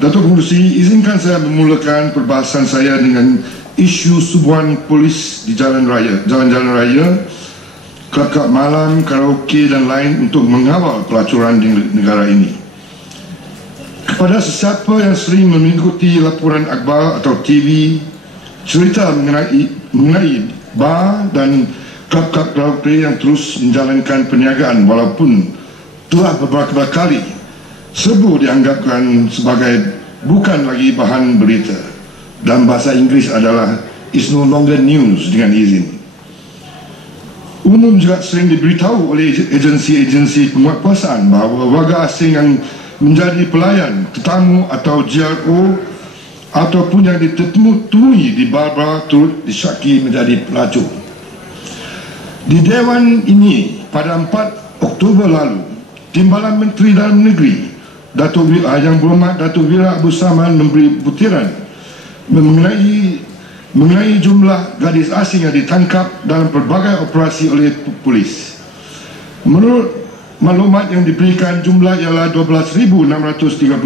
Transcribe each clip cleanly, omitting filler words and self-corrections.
Datuk Pengerusi, izinkan saya memulakan perbahasan saya dengan isu subuhan polis di jalan-jalan raya, kelab-kelab malam, karaoke dan lain untuk mengawal pelacuran di negara ini. Kepada sesiapa yang sering mengikuti laporan akhbar atau TV, cerita mengenai bar dan kelab-kelab karaoke yang terus menjalankan perniagaan walaupun telah beberapa kali serbu dianggapkan sebagai bukan lagi bahan berita. Dalam bahasa Inggeris adalah is no longer news dengan izin. Umum juga sering diberitahu oleh agensi-agensi penguatkuasaan bahawa warga asing yang menjadi pelayan, tetamu atau GRO ataupun yang ditemui di bar-bar turut disyaki menjadi pelacur. Di Dewan ini pada 4 Oktober lalu, Timbalan Menteri Dalam Negeri Yang Berhormat Datuk Wira Abdul Samad memberi butiran mengenai jumlah gadis asing yang ditangkap dalam pelbagai operasi oleh polis. Menurut maklumat yang diberikan, jumlah ialah 12,631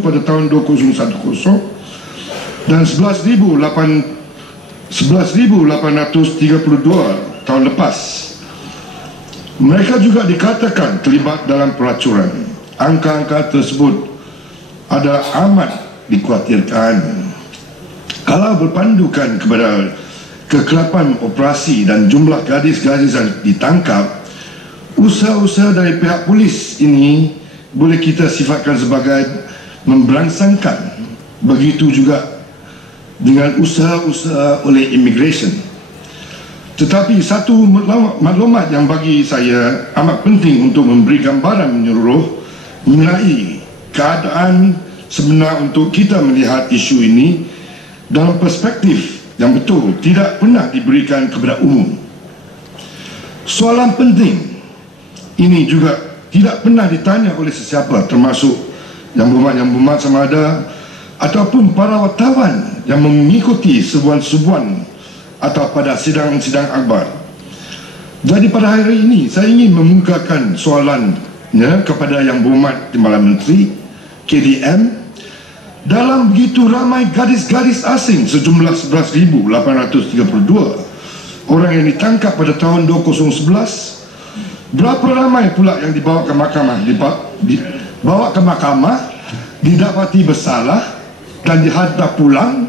pada tahun 2010 dan 11,832 tahun lepas. Mereka juga dikatakan terlibat dalam pelacuran. Angka-angka tersebut ada amat dikhawatirkan. Kalau berpandukan kepada kekelapan operasi dan jumlah gadis-gadis yang ditangkap, usaha-usaha dari pihak polis ini boleh kita sifatkan sebagai memberangsangkan. Begitu juga dengan usaha-usaha oleh immigration. Tetapi satu maklumat yang bagi saya amat penting untuk memberi gambaran menyeluruh mengenai keadaan sebenar untuk kita melihat isu ini dalam perspektif yang betul tidak pernah diberikan kepada umum. Soalan penting ini juga tidak pernah ditanya oleh sesiapa, termasuk Yang Berhormat sama ada ataupun para wartawan yang mengikuti sebuan-sebuan atau pada sidang-sidang akhbar. Jadi pada hari ini saya ingin mengemukakan soalan kepada Yang Berhormat Timbalan Menteri KDM. Dalam begitu ramai gadis-gadis asing sejumlah 11,832 orang yang ditangkap pada tahun 2011, berapa ramai pula yang dibawa ke mahkamah, didapati bersalah dan dihantar pulang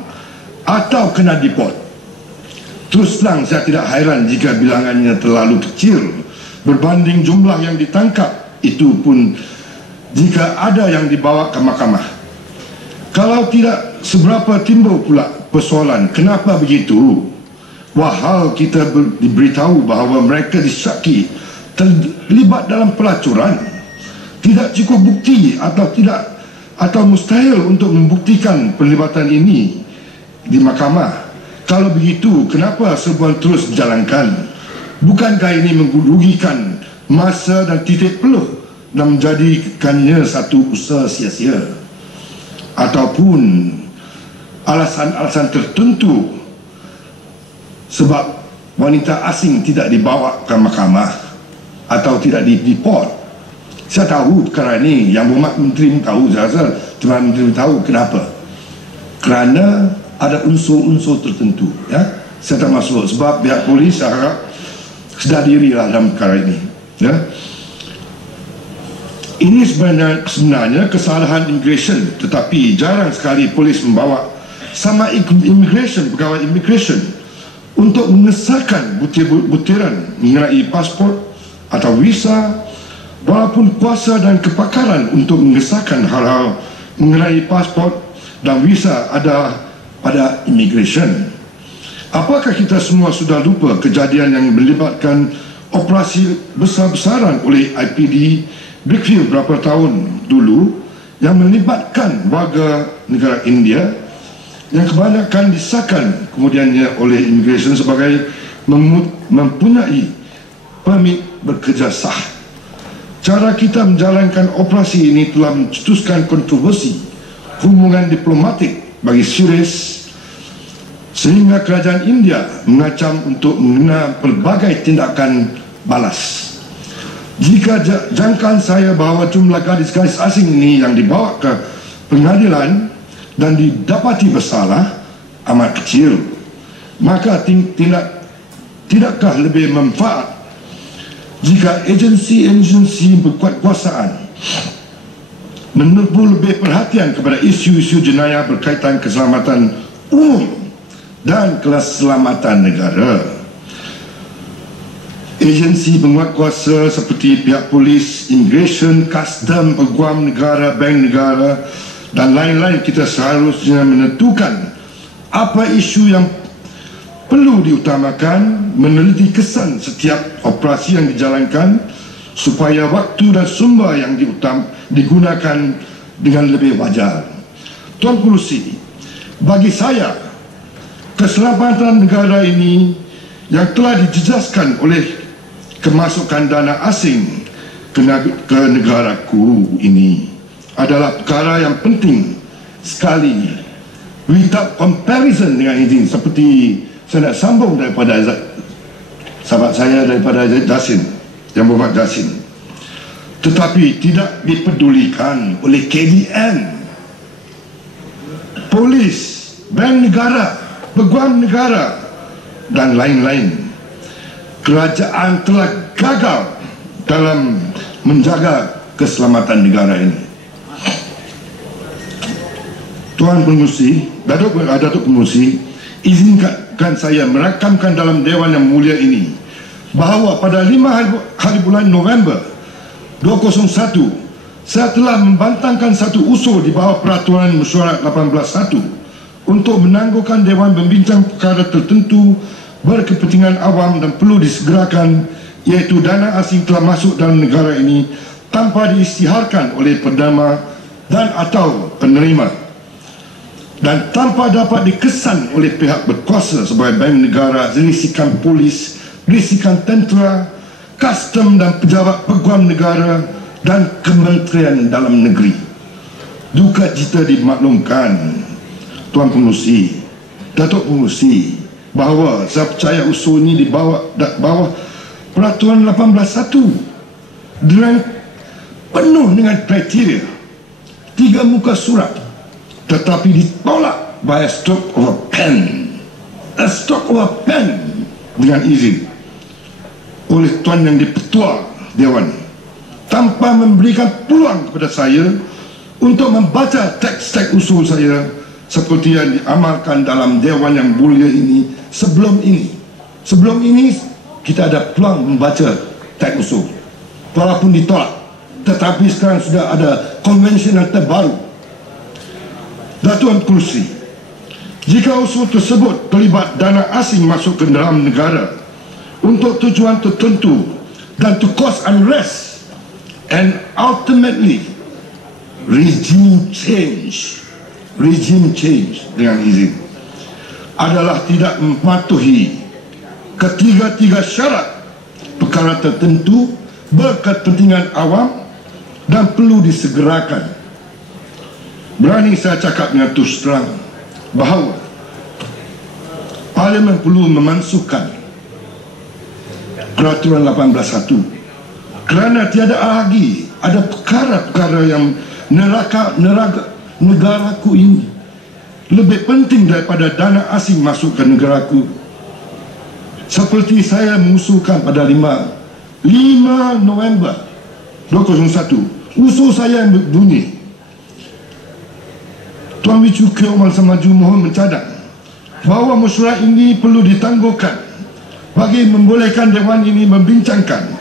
atau kena deport? Terus terang saya tidak hairan jika bilangannya terlalu kecil berbanding jumlah yang ditangkap. Itu pun jika ada yang dibawa ke mahkamah. Kalau tidak, seberapa timbul pula persoalan kenapa begitu? Wahal kita diberitahu bahawa mereka disyaki terlibat dalam pelacuran, tidak cukup bukti atau mustahil untuk membuktikan perlibatan ini di mahkamah. Kalau begitu, kenapa serbuan terus dijalankan? Bukankah ini merugikan masa dan titik peluh dan menjadikannya satu usaha sia-sia? Ataupun alasan-alasan tertentu sebab wanita asing tidak dibawa ke mahkamah atau tidak dideport? Saya tahu perkara ini, Yang Berhormat Menteri tahu, saya rasa Timbalan Menteri tahu kenapa. Kerana ada unsur-unsur tertentu, ya. Saya tak masuk sebab pihak polis saya harap sedar dirilah dalam perkara ini, ya. Ini sebenarnya kesalahan immigration, tetapi jarang sekali polis membawa sama immigration, pegawai immigration untuk mengesahkan butiran mengenai pasport atau visa, walaupun kuasa dan kepakaran untuk mengesahkan hal-hal mengenai pasport dan visa ada pada immigration. Apakah kita semua sudah lupa kejadian yang melibatkan operasi besar-besaran oleh IPD Brickfield beberapa tahun dulu yang melibatkan warga negara India yang kebanyakan disahkan kemudiannya oleh immigration sebagai mempunyai permit bekerja sah. Cara kita menjalankan operasi ini telah mencetuskan kontroversi hubungan diplomatik bagi serius, sehingga kerajaan India mengacam untuk mengenal pelbagai tindakan balas. Jika jangkaan saya bahawa jumlah gadis-gadis asing ini yang dibawa ke pengadilan dan didapati bersalah amat kecil, maka tidakkah lebih manfaat jika agensi-agensi berkuasaan menerbur lebih perhatian kepada isu-isu jenayah berkaitan keselamatan umum dan keselamatan negara? Agensi penguatkuasa seperti pihak polis, immigration, custom, peguam negara, bank negara dan lain-lain, kita seharusnya menentukan apa isu yang perlu diutamakan, meneliti kesan setiap operasi yang dijalankan supaya waktu dan sumber yang digunakan dengan lebih wajar. Tuan Pengerusi, bagi saya, keselamatan negara ini yang telah dijejaskan oleh kemasukan dana asing ke negaraku ini adalah perkara yang penting sekali. Without comparison dengan ini, seperti saya nak sambung daripada sahabat saya daripada Jasin, Yang Berhormat Jasin, tetapi tidak dipedulikan oleh KDN, polis, bank negara, peguam negara dan lain-lain. Kerajaan telah gagal dalam menjaga keselamatan negara ini. Tuan Pengerusi, Datuk Pengerusi, izinkan saya merakamkan dalam Dewan yang mulia ini bahawa pada 5 hari bulan November 2001, saya telah membantangkan satu usul di bawah Peraturan Mesyuarat 18.1 untuk menangguhkan Dewan membincang perkara tertentu berkepentingan awam dan perlu disegerakan, iaitu dana asing telah masuk dalam negara ini tanpa diisytiharkan oleh perdana dan atau penerima dan tanpa dapat dikesan oleh pihak berkuasa sebagai bank negara, risikan polis, risikan tentera, custom dan pejabat peguam negara dan Kementerian Dalam Negeri. Duka cita dimaklumkan, Tuan Pengerusi, Datuk Pengerusi, bahawa saya percaya usul ini di bawah Peraturan 18.1 dengan penuh dengan kriteria 3 muka surat, tetapi ditolak by a stroke of a pen, dengan izin oleh Tuan Yang di-Pertua Dewan, tanpa memberikan peluang kepada saya untuk membaca teks-teks usul saya seperti yang diamalkan dalam Dewan yang mulia ini. Sebelum ini kita ada peluang membaca teks usul walaupun ditolak, tetapi sekarang sudah ada konvensi yang terbaru. Tuan Pengerusi, jika usul tersebut terlibat dana asing masuk ke dalam negara untuk tujuan tertentu dan to cause unrest and ultimately regime change dengan izin, adalah tidak mematuhi ketiga-tiga syarat perkara tertentu berkepentingan awam dan perlu disegerakan. Berani saya cakap dengan terus terang bahawa Parlimen perlu memansuhkan Peraturan 18.1 kerana tiada lagi ada perkara-perkara yang negaraku ini lebih penting daripada dana asing masuk ke negaraku. Seperti saya mengusulkan pada 5 November 2001, usul saya yang berbunyi, Tuan Wicu Kyo Mangsa Maju mohon mencadang bahawa mesyuarat ini perlu ditangguhkan bagi membolehkan Dewan ini membincangkan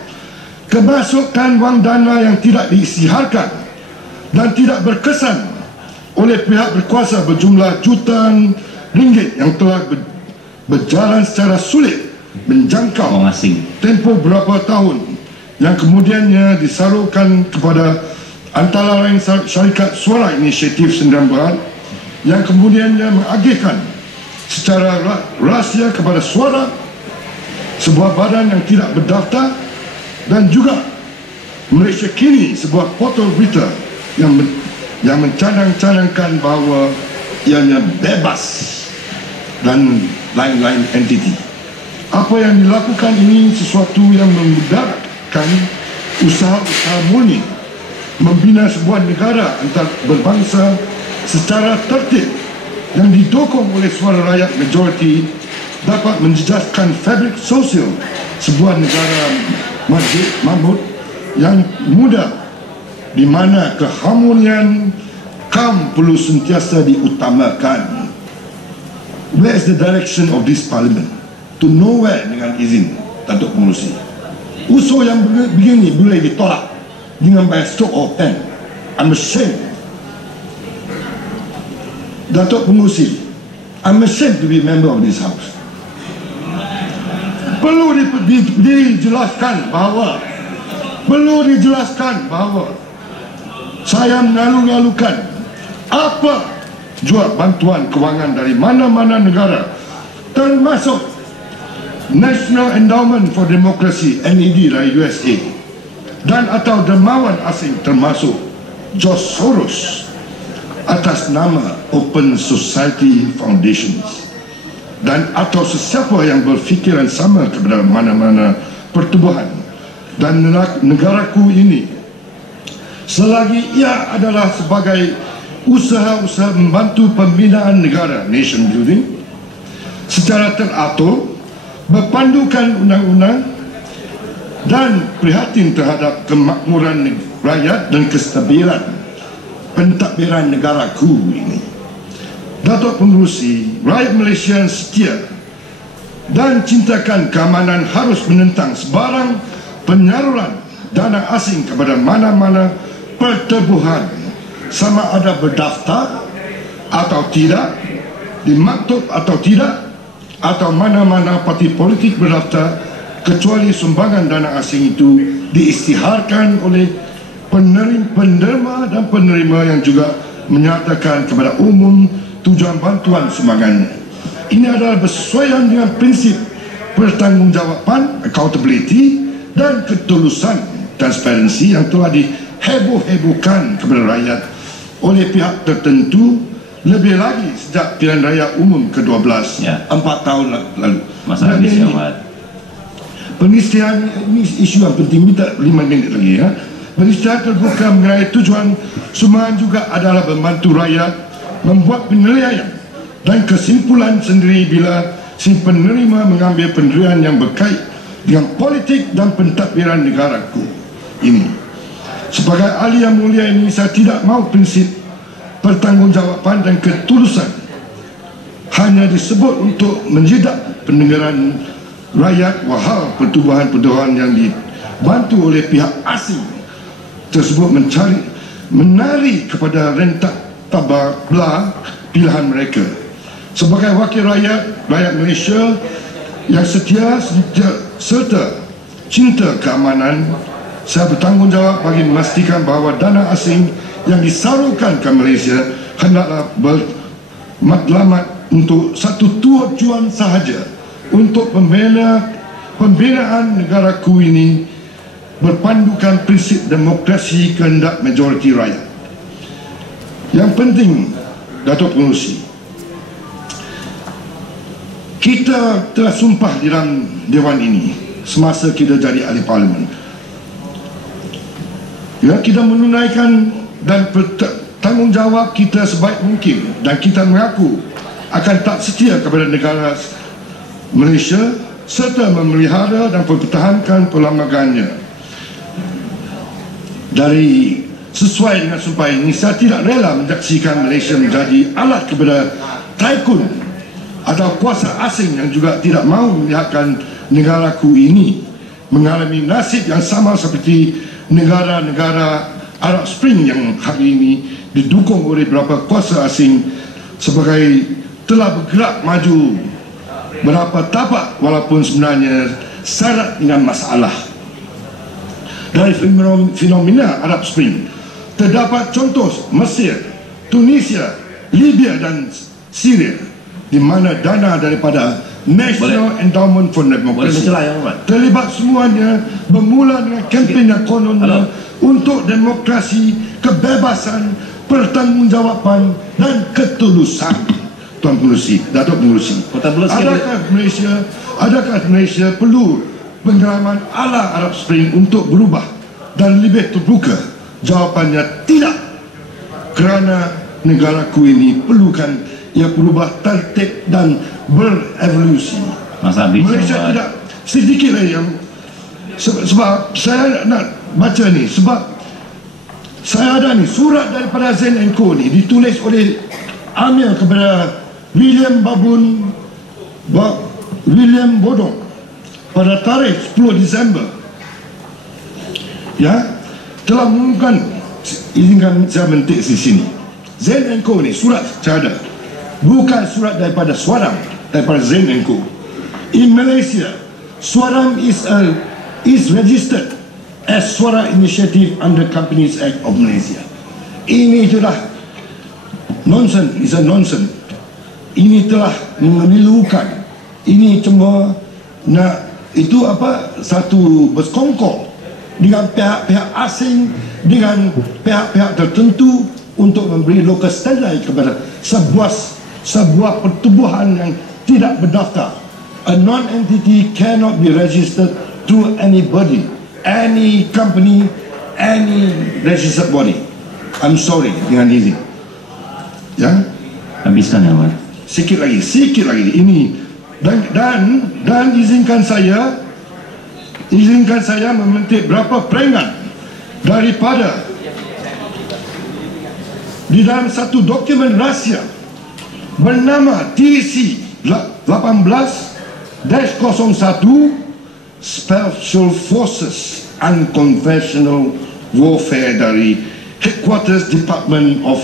kemasukan wang dana yang tidak diisytiharkan dan tidak berkesan oleh pihak berkuasa berjumlah jutaan ringgit yang telah berjalan secara sulit menjangkau tempoh berapa tahun, yang kemudiannya disalurkan kepada antara lain syarikat Suara Inisiatif Sdn Bhd, yang kemudiannya mengagihkan secara rahsia kepada Suara, sebuah badan yang tidak berdaftar, dan juga Malaysia Kini, sebuah portal berita yang mencadang-cadangkan bahawa ianya bebas dan lain-lain entiti. Apa yang dilakukan ini sesuatu yang memudaratkan usaha-usaha murni membina sebuah negara antar berbangsa secara tertib yang didukung oleh suara rakyat majoriti dapat menjejaskan fabrik sosial sebuah negara makmur yang muda, di mana keharmonian kaum perlu sentiasa diutamakan. Where is the direction of this parliament? To nowhere dengan izin Datuk Pengerusi. Usul yang begini boleh ditolak dengan by stroke of pen. I'm ashamed. Datuk Pengerusi, I'm ashamed to be a member of this house. Perlu dijelaskan bahawa saya mengalu-alukan apa jua bantuan kewangan dari mana-mana negara, termasuk National Endowment for Democracy (NED) dari USA, dan atau dermawan asing termasuk George Soros atas nama Open Society Foundations, dan atau sesiapa yang berfikiran sama kepada mana-mana pertubuhan dan negaraku ini, selagi ia adalah sebagai usaha-usaha membantu pembinaan negara, nation building, secara teratur, berpandukan undang-undang dan prihatin terhadap kemakmuran rakyat dan kestabilan pentadbiran negaraku ini. Datuk Pengerusi, rakyat Malaysia yang setia dan cintakan keamanan harus menentang sebarang penyaluran dana asing kepada mana-mana pertubuhan, sama ada berdaftar atau tidak, dimaktub atau tidak, atau mana-mana parti politik berdaftar, kecuali sumbangan dana asing itu diisytiharkan oleh penerima dan penerima yang juga menyatakan kepada umum tujuan bantuan sumbangannya. Ini adalah bersesuaian dengan prinsip pertanggungjawaban, accountability, dan ketulusan, transparansi yang telah diheboh-hebohkan kepada rakyat oleh pihak tertentu, lebih lagi sejak pilihan raya umum ke-12 4 tahun lalu. Masalah ini pengisytiharan ini isu yang penting, minta 5 minit lagi ya. Pengisytiharan terbuka mengenai tujuan sumbangan juga adalah membantu rakyat membuat penilaian dan kesimpulan sendiri bila si penerima mengambil pendirian yang berkait dengan politik dan pentadbiran negaraku ini. Sebagai ahli yang mulia ini, saya tidak mahu prinsip pertanggungjawaban dan ketulusan hanya disebut untuk menjidak pendengaran rakyat, wahal pertubuhan-pertubuhan yang dibantu oleh pihak asing tersebut menari kepada rentak tabla pilihan mereka. Sebagai wakil rakyat Malaysia yang setia serta cinta keamanan, saya bertanggungjawab bagi memastikan bahawa dana asing yang disalurkan ke Malaysia hendaklah bermatlamat untuk satu tujuan sahaja, untuk pembinaan negaraku ini berpandukan prinsip demokrasi kehendak majoriti rakyat. Yang penting, Datuk Pengerusi, kita telah sumpah di dalam Dewan ini semasa kita jadi ahli parlimen. Ya, kita menunaikan dan bertanggungjawab kita sebaik mungkin, dan kita mengaku akan tak setia kepada negara Malaysia serta memelihara dan mempertahankan perlambagaannya. Dari sesuai dengan sumpah ini, saya tidak rela menyaksikan Malaysia menjadi alat kepada tycoon atau kuasa asing yang juga tidak mahu melihatkan negaraku ini mengalami nasib yang sama seperti negara-negara Arab Spring yang hari ini didukung oleh beberapa kuasa asing sebagai telah bergerak maju berapa tapak, walaupun sebenarnya syarat dengan masalah. Dari fenomena Arab Spring terdapat contoh Mesir, Tunisia, Libya dan Syria, di mana dana daripada National Endowment for Democracy terlibat semuanya, bermula dengan kempen yang kononnya untuk demokrasi, kebebasan, pertanggungjawaban dan ketulusan. Tuan Pengerusi, Datuk Pengerusi, adakah Malaysia perlu pengalaman ala Arab Spring untuk berubah dan lebih terbuka? Jawapannya tidak, kerana negaraku ini perlukan ia berubah tertib dan berevolusi. Malaysia tidak sedikit lagi yang sebab saya nak baca ni, sebab saya ada ni surat daripada Zen & Co ni ditulis oleh Amir kepada William Bodong pada tarikh 10 Disember, ya, telah mengumumkan, izinkan saya mentik di sini. Zen & Co ni surat saya ada, bukan surat daripada Swaram, daripada Zen & Co. In Malaysia, Swaram is registered as Swara Initiative under Companies Act of Malaysia. Ini sudah nonsense, is a nonsense. Ini telah menilukan. Ini cuma nak itu apa, satu bersekongkol dengan pihak-pihak asing, dengan pihak-pihak tertentu untuk memberi local standard kepada sebuah pertubuhan yang tidak berdaftar. A non-entity cannot be registered to anybody, any company, any registered body. I'm sorry, dengan izin. Ya, habiskan ya, Wan. Sikit lagi ini dan izinkan saya memetik berapa peringkat daripada di dalam satu dokumen rahsia bernama TC 18-01 Special Forces Unconventional Warfare dari Headquarters Department of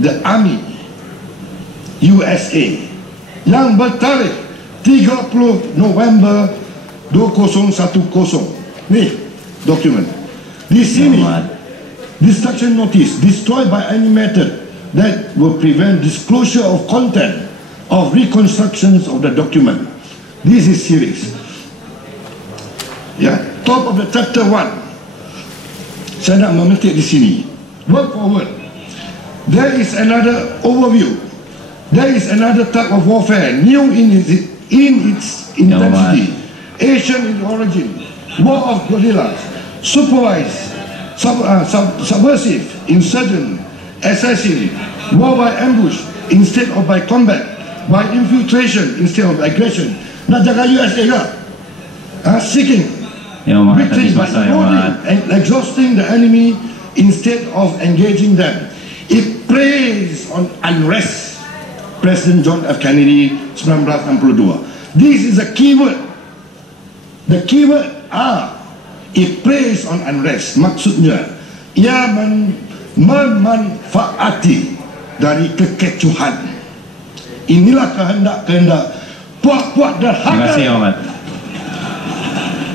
the Army USA yang bertarikh 30 November 2010. Ni dokumen. Di sini, destruction notice, destroyed by any method that will prevent disclosure of content of reconstructions of the document. This is serious. Ya, top of the chapter 1. Saya nak memetik di sini. Word for word. There is another overview. There is another type of warfare, new in its intensity, Asian in origin, war of guerrillas, supervised, subversive, insurgent, assassin, war by ambush instead of by combat, by infiltration instead of aggression. Nak jaga USA ke? Seeking victory by eroding and exhausting the enemy instead of engaging them. It preys on unrest. President John F. Kennedy 1962. This is a keyword. The keyword it preys on unrest. Maksudnya ia memanfaati dari kekecohan. Inilah kehendak puak-puak derhaka. Terima kasih, Muhammad.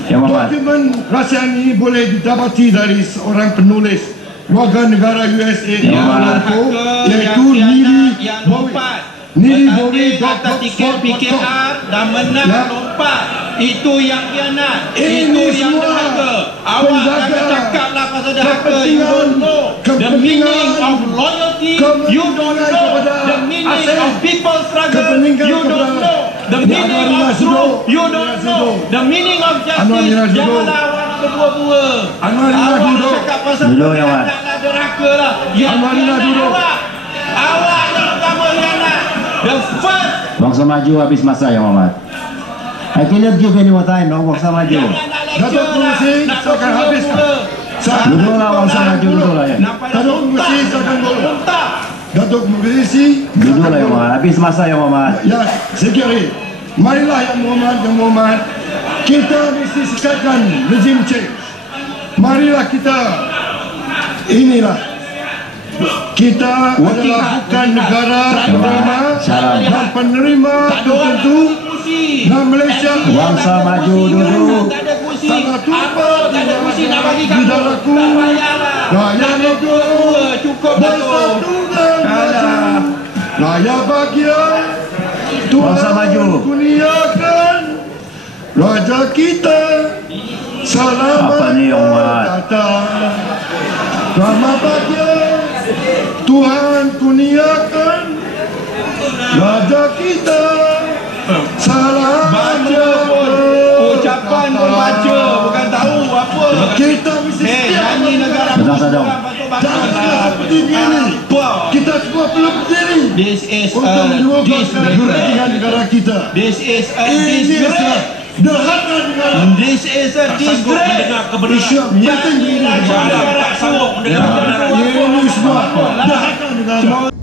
Dokumen rahsia ini boleh didapati dari seorang penulis warga negara USA iaitu Nili Bowie atas tiket PKR dan menang lompat. Itu yang khianat, itu yang derhaka. Awak jangan cakaplah pasal derhaka. You don't know the meaning of loyalty. You don't know the meaning of people struggle. You don't know the meaning of truth. You don't know the meaning of justice. Janganlah awak nak berdua-dua. Awak cakap pasal khianat lah, derhaka lah. Yang khianat awak yang pertama khianat. The first. Bangsa Maju habis masa ya, Muhammad. I cannot give any more time, no, Bangsa Maju. Datuk Pengurusi, silakan habiskan. Duduklah Bangsa Maju, duduklah ya. Datuk Pengurusi, silakan duduk. Datuk Pengurusi, duduklah ya, Muhammad. Habis masa ya, Muhammad. Ya, sekali. Marilah yang Muhammad, kita mesti sekatkan rejim change. Marilah kita, inilah. Kita adalah bukan negara dan penerima tertentu dan Malaysia Bangsa Maju duduk. sangat lupa di dalaku rakyat itu bersatu dan maju, rakyat bahagia, Tuhan kurniakan raja kita selamat datang, selamat bahagia, Tuhan kurniakan raja kita selamat baca pun ucapan pun baca, bukan tahu apa. Kita mesti nyanyi negara Betul, Janganlah seperti ini. Kita semua perlu berdiri This is untuk a menyuarakan kepentingan negara kita. This is a Ini adalah dahaka negara. This is a disgrace. Isu yang penting ini. Ini Ini semua dahaka negara.